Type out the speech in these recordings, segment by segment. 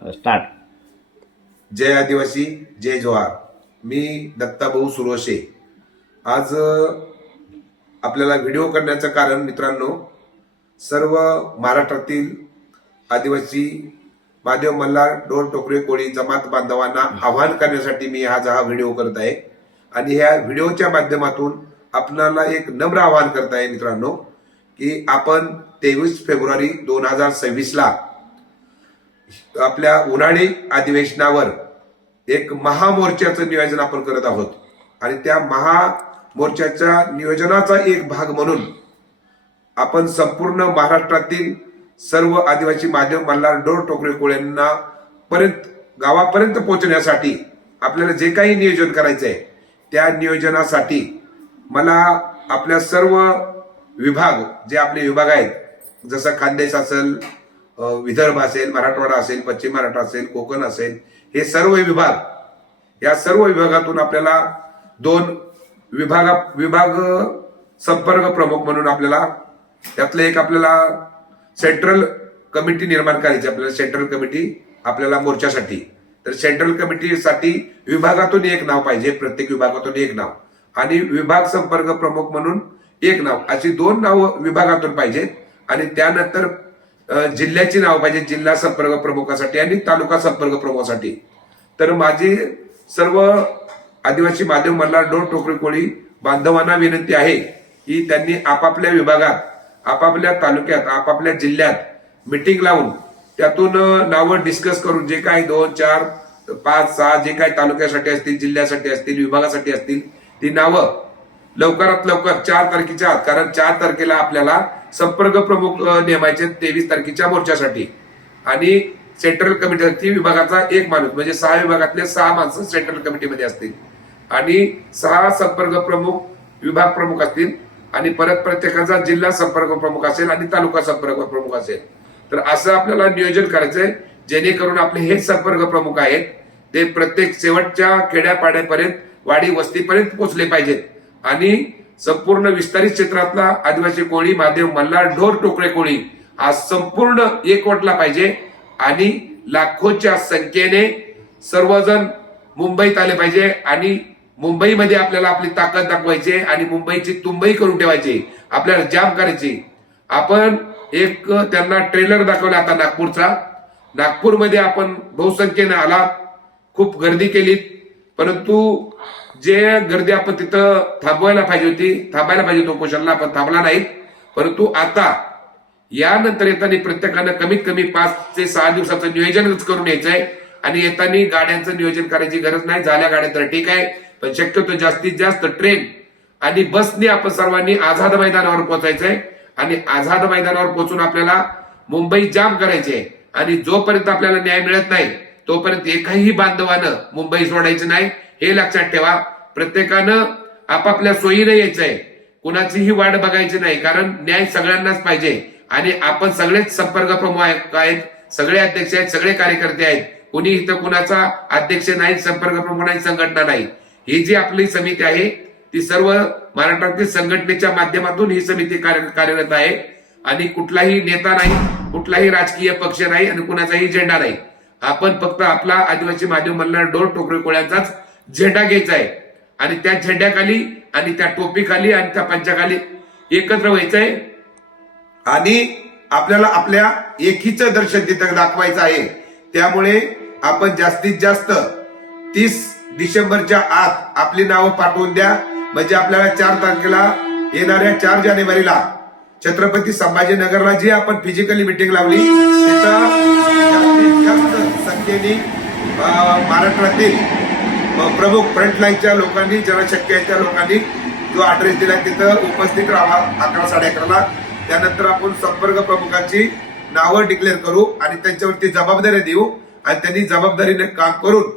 Start. जय आदिवासी जय जोहार. मी दत्ताभाऊ सुरोशे आज आपल्याला व्हिडिओ करण्याचं कारण मित्रांनो सर्व महाराष्ट्रातील आदिवासी महादेव मल्हार डोर टोकरे कोळी जमात बांधवांना आवाहन करण्यासाठी मी आज हा व्हिडिओ करत आहे. आणि ह्या व्हिडिओच्या माध्यमातून आपणाला एक नम्र आवाहन करत आहे मित्रांनो की आपण तेवीस फेब्रुवारी दोन हजार सव्वीसला आपल्या उन्हाळी अधिवेशनावर एक महामोर्चाचं नियोजन आपण करत आहोत. आणि त्या महामोर्चाच्या नियोजनाचा एक भाग म्हणून आपण संपूर्ण महाराष्ट्रातील सर्व आदिवासी माध्यम मल्हार डोर टोकरे कोळ्यांना पर्यंत गावापर्यंत पोहोचण्यासाठी आपल्याला जे काही नियोजन करायचं आहे त्या नियोजनासाठी मला आपल्या सर्व विभाग जे आपले विभाग आहेत जसं खानदेश असेल विदर्भ असेल मराठवाडा असेल पश्चिम महाराष्ट्र असेल कोकण असेल हे सर्व विभाग या सर्व विभागातून आपल्याला दोन विभागा विभाग संपर्क प्रमुख म्हणून आपल्याला त्यातलं एक आपल्याला सेंट्रल कमिटी निर्माण करायची आपल्याला सेंट्रल कमिटी आपल्याला मोर्चासाठी. तर सेंट्रल कमिटीसाठी विभागातून एक नाव पाहिजे प्रत्येक विभागातून एक नाव. आणि विभाग संपर्क प्रमुख म्हणून एक नाव अशी दोन नाव विभागातून पाहिजेत. आणि त्यानंतर जिल्ह्याची नाव पाहिजे जिल्हा संपर्क प्रमुखासाठी आणि तालुका संपर्क प्रमुखासाठी. तर माझी सर्व आदिवासी माध्यम मल्हार डोर टोकरी कोळी बांधवांना विनंती आहे की त्यांनी आपापल्या विभागात आपापल्या तालुक्यात आपापल्या जिल्ह्यात मिटिंग लावून त्यातून नावं डिस्कस करून जे काही दोन चार पाच सहा जे काही तालुक्यासाठी असतील जिल्ह्यासाठी असतील विभागासाठी असतील ती नावं लवकरात लवकर चार तारखेच्या आत कारण चार तारखेला आपल्याला संपर्क प्रमुख नेमायचे तेवीस तारखेच्या मोर्चासाठी. आणि सेंट्रल कमिटीसाठी विभागाचा एक माणूस म्हणजे सहा विभागातले सहा माणसं सेंट्रल कमिटीमध्ये असतील. आणि सहा संपर्क प्रमुख विभाग प्रमुख असतील. आणि परत प्रत्येकाचा जिल्हा संपर्क प्रमुख असेल आणि तालुका संपर्क प्रमुख असेल. तर असं आपल्याला नियोजन करायचंय जेणेकरून आपले हे संपर्क प्रमुख आहेत ते प्रत्येक शेवटच्या खेड्यापाड्यापर्यंत वाडी वस्तीपर्यंत पोहोचले पाहिजेत. आणि संपूर्ण विस्तारित क्षेत्रातला आदिवासी कोळी महादेव मल्हार ढोर टोकळे कोळी हा संपूर्ण एकवटला पाहिजे आणि लाखोच्या संख्येने सर्वजण मुंबईत आले पाहिजे आणि मुंबईमध्ये आपल्याला आपली ताकद दाखवायची आणि मुंबईची तुंबई करून ठेवायची आपल्याला जाम करायची आपण एक त्यांना ट्रेलर दाखवला आता नागपूरचा. नागपूरमध्ये आपण बहुसंख्येने आला खूप गर्दी केली परंतु जे गर्दी आपण तिथं थांबवायला पाहिजे होती थांबायला पाहिजे होतो उपोषणाला आपण थांबला नाही परंतु आता यानंतर येताना प्रत्येकानं कमीत कमी पाच ते सहा दिवसाचं नियोजनच करून यायचंय. आणि येताना गाड्यांचं नियोजन करायची गरज नाही झाल्या गाड्या तर ठीक आहे. पण शक्यतो जास्तीत जास्त ट्रेन आणि बसने आपण सर्वांनी आझाद मैदानावर पोहोचायचंय. आणि आझाद मैदानावर पोहोचून आपल्याला मुंबई जाम करायचे आणि जोपर्यंत आपल्याला न्याय मिळत नाही तोपर्यंत एकाही बांधवानं मुंबई सोडायचं नाही. हे लक्षात ठेवा. प्रत्येकानं आपापल्या सोयीने यायचंय. कुणाचीही वाट बघायची नाही कारण न्याय सगळ्यांनाच पाहिजे. आणि आपण सगळेच संपर्क प्रमुख आहेत सगळे अध्यक्ष आहेत सगळे कार्यकर्ते आहेत. कुणी इथं कुणाचा अध्यक्ष नाही संपर्क प्रमुख नाही संघटना नाही. ही जी आपली समिती आहे ती सर्व महाराष्ट्रातील संघटनेच्या माध्यमातून ही समिती कार्य- कार्यरत आहे. आणि कुठलाही नेता नाही कुठलाही राजकीय पक्ष नाही आणि कुणाचाही झेंडा नाही. आपण फक्त आपला आदिवासी माध्यम मल्हार डोर टोकरे कोळ्यांचाच झेंडा घ्यायचा आहे. आणि त्या झेंड्याखाली आणि त्या टोपीखाली आणि त्या पंचाखाली एकत्र व्हायचंय. आणि आपल्याला आपल्या एकीचं दर्शन तिथं दाखवायचं आहे. त्यामुळे आपण जास्तीत जास्त तीस डिसेंबरच्या आत आपली नावं पाठवून द्या. म्हणजे आपल्याला चार तारखेला येणाऱ्या चार जानेवारीला छत्रपती संभाजीनगरला जी आपण फिजिकली मिटिंग लावली तिथं जास्तीत जास्त संख्येने महाराष्ट्रातील प्रमुख फ्रंटलाईनच्या लोकांनी ज्याला शक्य आहे त्या लोकांनी जो ऍड्रेस दिला तिथं उपस्थित राहा अकरा साडे अकराला त्यानंतर आपण संपर्क प्रमुखांची नावं डिक्लेअर करू आणि त्यांच्यावरती जबाबदारी देऊ आणि त्यांनी जबाबदारीने काम करून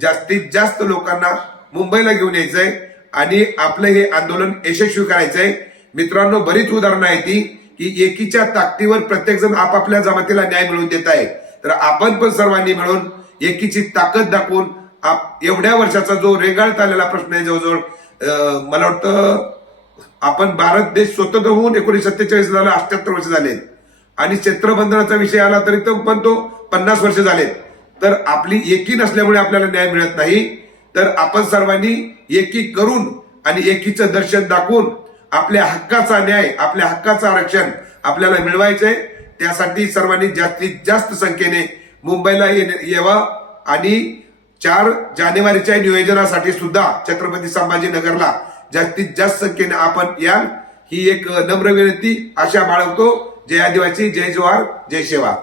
जास्तीत जास्त लोकांना मुंबईला घेऊन यायचंय आणि आपलं हे आंदोलन यशस्वी करायचंय. मित्रांनो बरीच उदाहरणं आहेत ती की एकीच्या ताकदीवर प्रत्येक जण आपापल्या जमातीला न्याय मिळवून देत आहे. तर आपण पण सर्वांनी मिळून एकीची ताकद दाखवून आप- एवढ्या वर्षाचा जो रेगाळत आलेला प्रश्न आहे जवळजवळ मला वाटतं आपण भारत देश स्वतंत्र होऊन एकोणीशे सत्तेचाळीस झाला अठ्याहत्तर वर्ष झाले. आणि क्षेत्रबंधनाचा विषय आला तरी तो पण तो पन्नास वर्ष झाले. तर आपली एकी नसल्यामुळे आपल्याला न्याय मिळत नाही. तर आपण सर्वांनी एकी करून आणि एकीचं दर्शन दाखवून आपल्या हक्काचा न्याय आपल्या हक्काचं आरक्षण आपल्याला मिळवायचंय. त्यासाठी सर्वांनी जास्तीत जास्त संख्येने मुंबईला येणे- आणि चार जानेवारीच्या नियोजनासाठी सुद्धा छत्रपती संभाजीनगरला जास्तीत जास्त संख्येने आपण याल. ही एक नम्र विनंती. आशा बाळगतो. जय आदिवासी जय जवाहर जय शेवा.